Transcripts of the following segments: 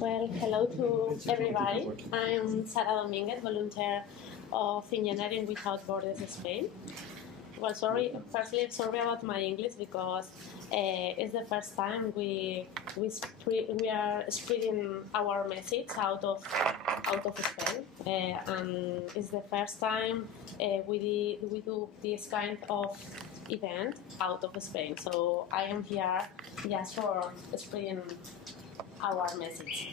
Well, hello to everybody. I'm Sara Domínguez, volunteer of Engineering Without Borders Spain. Well, firstly, sorry about my English because it's the first time we are spreading our message out of Spain, and it's the first time we do this kind of event out of Spain. So I am here just for spreading our message.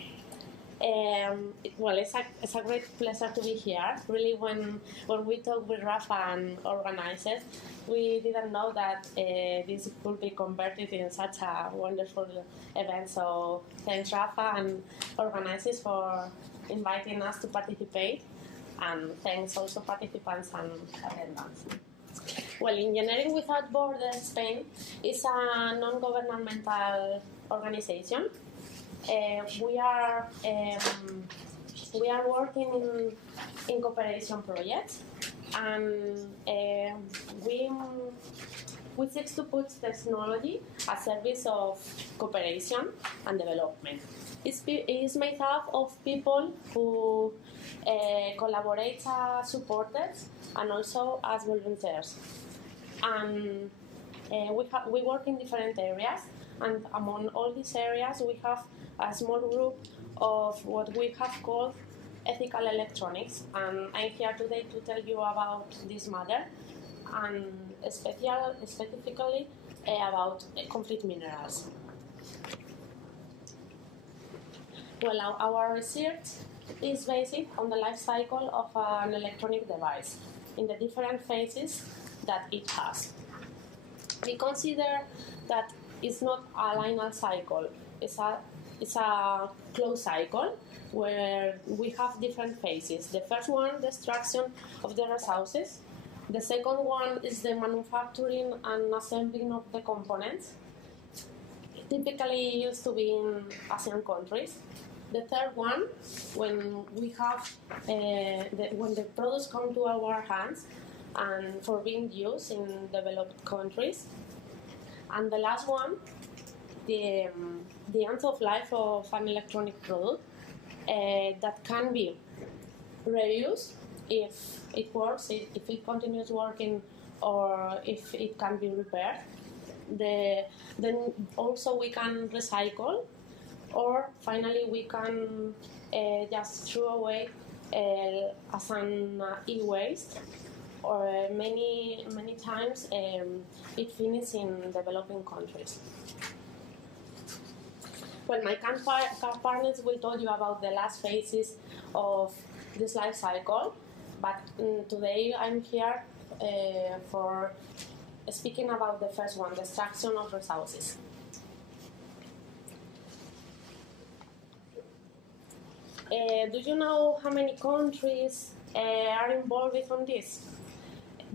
Well, it's a great pleasure to be here. Really, when we talked with Rafa and organizers, we didn't know that this could be converted in such a wonderful event. So thanks, Rafa and organizers, for inviting us to participate, and thanks also participants and attendants. Well, Engineering Without Borders Spain is a non-governmental organization. We are working in cooperation projects, and we seek to put technology at service of cooperation and development. It's made up of people who collaborate as supporters and also as volunteers. And we work in different areas, and among all these areas we have a small group of what we have called ethical electronics, and I'm here today to tell you about this matter, and specifically about conflict minerals. Well, our research is based on the life cycle of an electronic device in the different phases that it has. We consider that it's not a linear cycle, it's a closed cycle where we have different phases. The first one, the extraction of the resources. The second one is the manufacturing and assembling of the components, typically used to be in Asian countries. The third one, when we have when the products come to our hands and for being used in developed countries. And the last one, the end of life of an electronic product that can be reused if it works, if it continues working, or if it can be repaired. Then also we can recycle, or finally we can just throw away as an e-waste, or many times it finishes in developing countries. Well, my partners will tell you about the last phases of this life cycle, but today I'm here for speaking about the first one, the extraction of resources. Do you know how many countries are involved in this?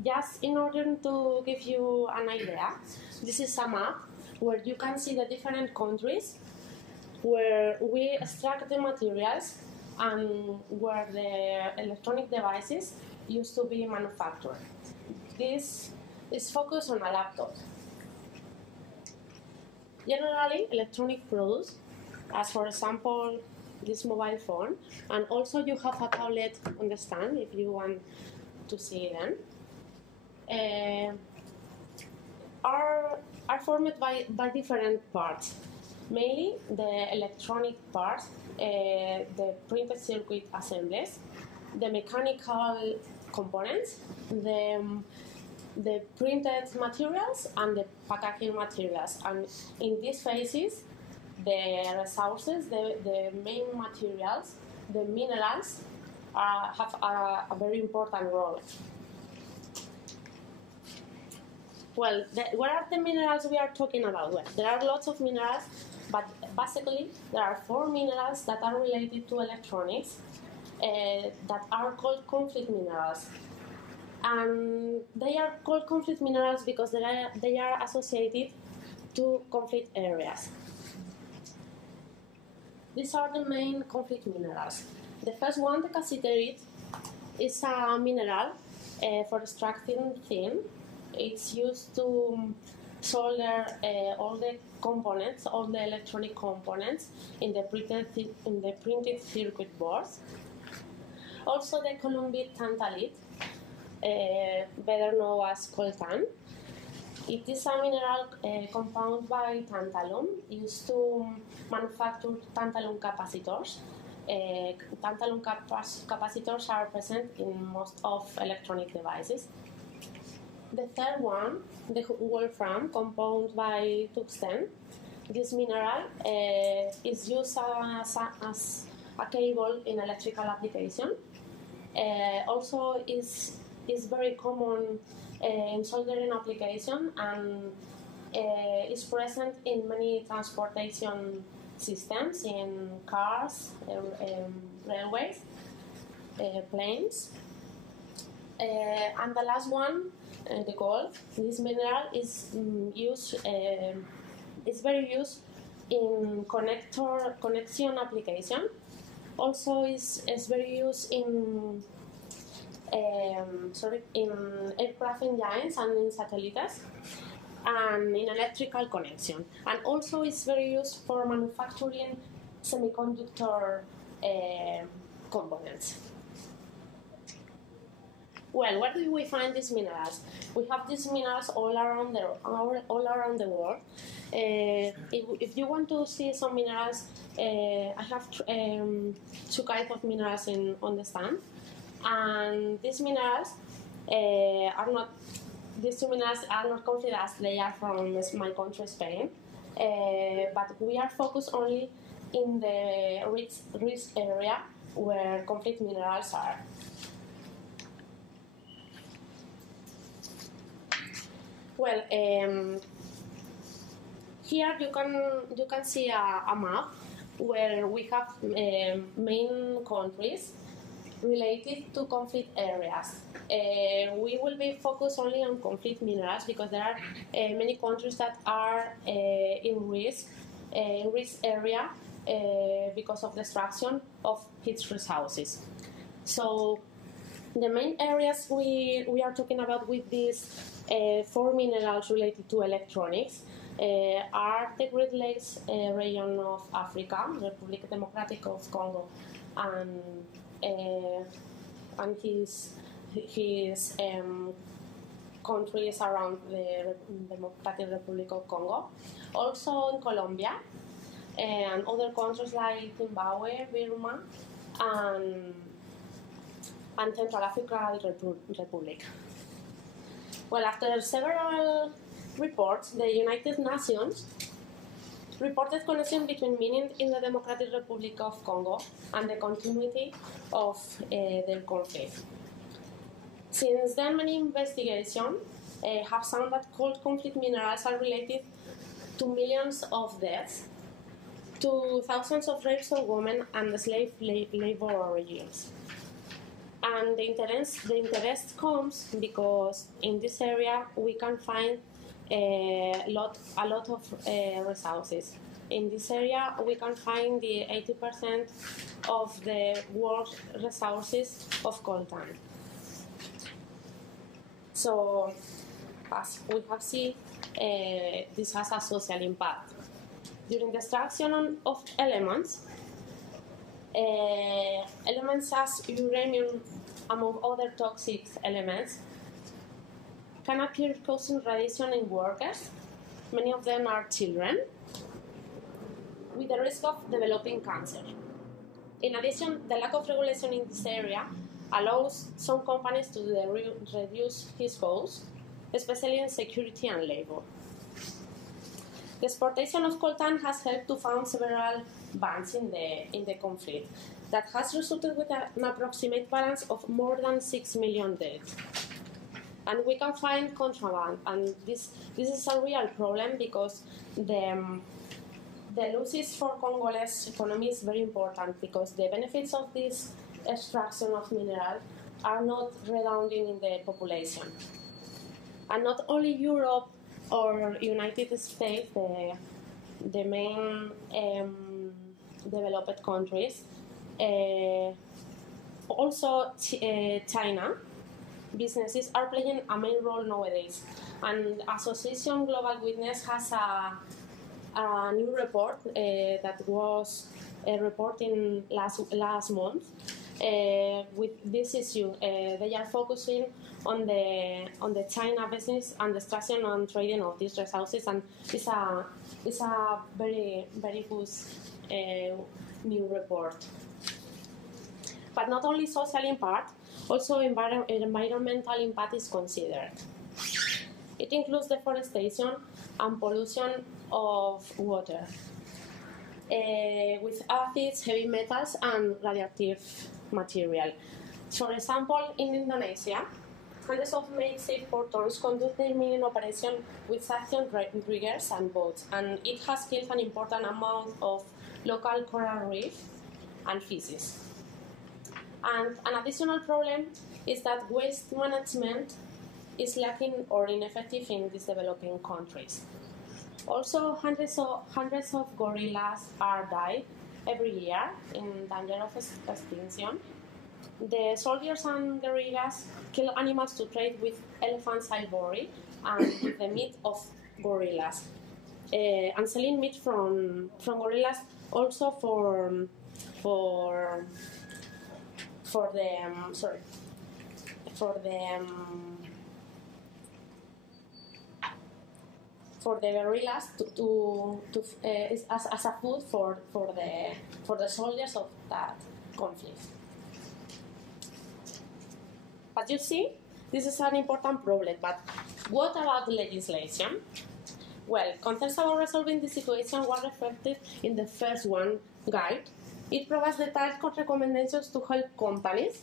Just in order to give you an idea, this is a map where you can see the different countries where we extract the materials and where the electronic devices used to be manufactured. This is focused on a laptop. Generally, electronic products, as for example this mobile phone, and also you have a tablet on the stand if you want to see them, are formed by different parts. Mainly the electronic parts, the printed circuit assemblies, the mechanical components, the printed materials, and the packaging materials. And in these phases, the resources, the main materials, the minerals, have a very important role. Well, what are the minerals we are talking about? Well, there are lots of minerals, but basically there are 4 minerals that are related to electronics that are called conflict minerals. And they are called conflict minerals because they are associated to conflict areas. These are the main conflict minerals. The first one, the cassiterite, is a mineral for extracting tin. It's used to solder all the components, all the electronic components in the printed circuit boards. Also the columbite tantalite, better known as coltan. It is a mineral compound by tantalum used to manufacture tantalum capacitors. Tantalum capacitors are present in most of electronic devices. The third one, the wolfram, compound by tungsten. This mineral is used as a cable in electrical application. Also is very common in soldering application and is present in many transportation systems, in cars, railways, planes. And the last one, the gold. This mineral is very used in connection application. Also is very used in aircraft engines and in satellites, and in electrical connection. And also is very used for manufacturing semiconductor components. Well, where do we find these minerals? We have these minerals all around the world. If you want to see some minerals, I have two kinds of minerals on the stand, and these minerals these two minerals are not considered as they are from my country, Spain, but we are focused only in the risk area where conflict minerals are. Well, here you can see a map where we have main countries related to conflict areas. We will be focused only on conflict minerals because there are many countries that are in risk area because of destruction of its resources. So the main areas we are talking about with these 4 minerals related to electronics are the Great Lakes region of Africa, Republic Democratic of Congo, and his countries around the Democratic Republic of Congo. Also in Colombia and other countries like Zimbabwe, Burma, and Central African Republic. Well, after several reports, the United Nations reported connection between mining in the Democratic Republic of Congo and the continuity of their conflict. Since then, many investigations have found that cold conflict minerals are related to millions of deaths, to thousands of rapes of women and the slave labor regimes. And the interest comes because in this area we can find a lot of resources. In this area we can find the 80% of the world's resources of coltan. So, as we have seen, this has a social impact. During the extraction of elements as uranium, among other toxic elements, can appear causing radiation in workers. Many of them are children, with the risk of developing cancer. In addition, the lack of regulation in this area allows some companies to reduce its costs, especially in security and labor. The exportation of coltan has helped to found several bands in the conflict that has resulted with an approximate balance of more than 6 million dead. And we can find contraband, and this is a real problem because the losses for Congolese economy is very important because the benefits of this extraction of minerals are not redounding in the population. And not only Europe or United States, the main developed countries, also China, businesses are playing a main role nowadays. And Association Global Witness has a new report that was reporting last month with this issue. They are focusing on the China business and the extraction and trading of these resources, and it's a very good new report. But not only social impact, also environmental impact is considered. It includes deforestation and pollution of water with acids, heavy metals, and radioactive material. For example, in Indonesia, hundreds of makeshift portons conduct their mining operation with suction riggers and boats, and it has killed an important amount of local coral reef and fishes. And an additional problem is that waste management is lacking or ineffective in these developing countries. Also, hundreds of gorillas are died every year in danger of extinction. The soldiers and guerrillas kill animals to trade with elephants' ivory and with the meat of gorillas, and selling meat from gorillas also for the gorillas as a food for the soldiers of that conflict. But you see, this is an important problem. But what about legislation? Well, concerns about resolving the situation were reflected in the first one guide. It provides detailed recommendations to help companies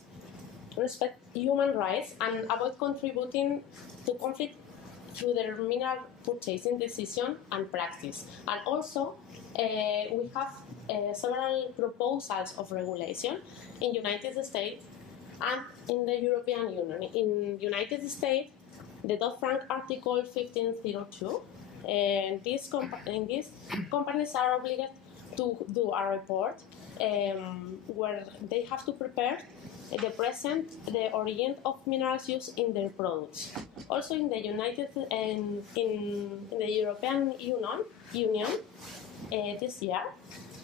respect human rights and avoid contributing to conflict through their mineral purchasing decision and practice. And also, we have several proposals of regulation in United States and in the European Union. In United States, the Dodd-Frank Article 1502, and these companies are obligated to do a report where they have to prepare the origin of minerals used in their products. Also, in the European Union, this year,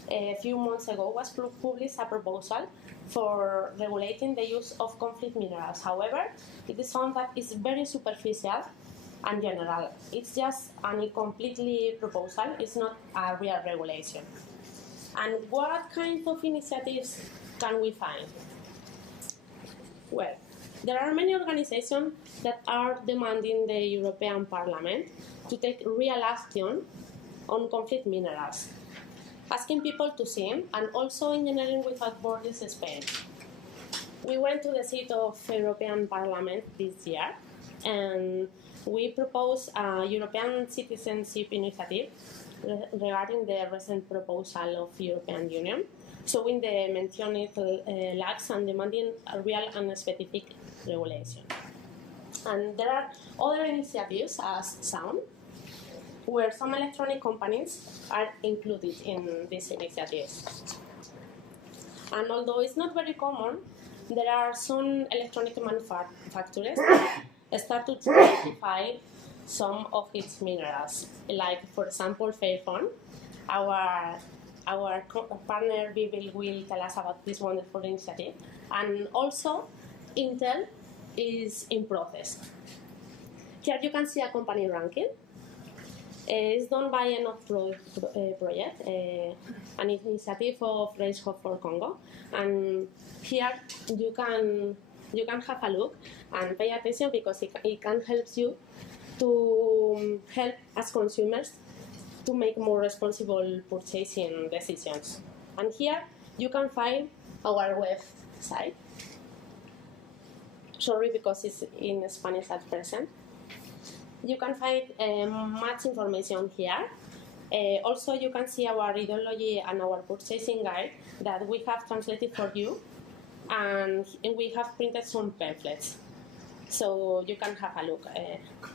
a few months ago, was published a proposal for regulating the use of conflict minerals. However, it is found that it's very superficial and general. It's just a completely proposal. It's not a real regulation. And what kind of initiatives can we find? Well, there are many organizations that are demanding the European Parliament to take real action on conflict minerals, asking people to sing, and also Engineering Without Borders Spain. We went to the seat of European Parliament this year, and we proposed a European citizenship initiative regarding the recent proposal of European Union, showing the mentioned lacks and demanding a real and specific regulation. And there are other initiatives as sound, where some electronic companies are included in these initiatives. And although it's not very common, there are some electronic manufacturers that start to certify some of its minerals, like, for example, Fairphone. Our partner Bibil will tell us about this wonderful initiative. And also, Intel is in process. Here you can see a company ranking. It's done by an project, an initiative of Race Hope for Congo. And here you can have a look and pay attention, because it can help you to help as consumers to make more responsible purchasing decisions. And here you can find our website. Sorry, because it's in Spanish at present. You can find much information here. Also, you can see our ideology and our purchasing guide that we have translated for you, and we have printed some pamphlets, so you can have a look.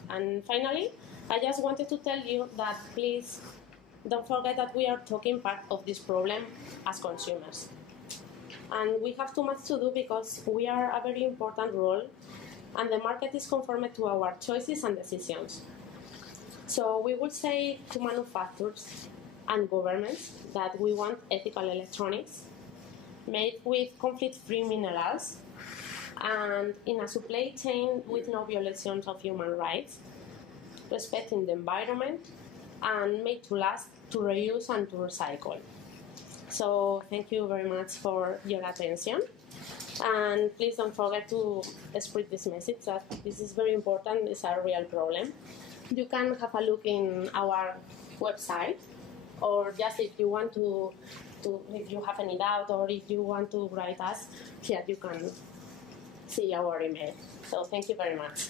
And finally, I just wanted to tell you that please don't forget that we are taking part of this problem as consumers. And we have too much to do, because we are a very important role and the market is conformed to our choices and decisions. So we would say to manufacturers and governments that we want ethical electronics made with conflict-free minerals and in a supply chain with no violations of human rights, respecting the environment, and made to last, to reuse, and to recycle. So thank you very much for your attention. And please don't forget to spread this message that this is very important, it's a real problem. You can have a look in our website, or just if you want to if you have any doubt, or if you want to write us, here you can see our email. So thank you very much.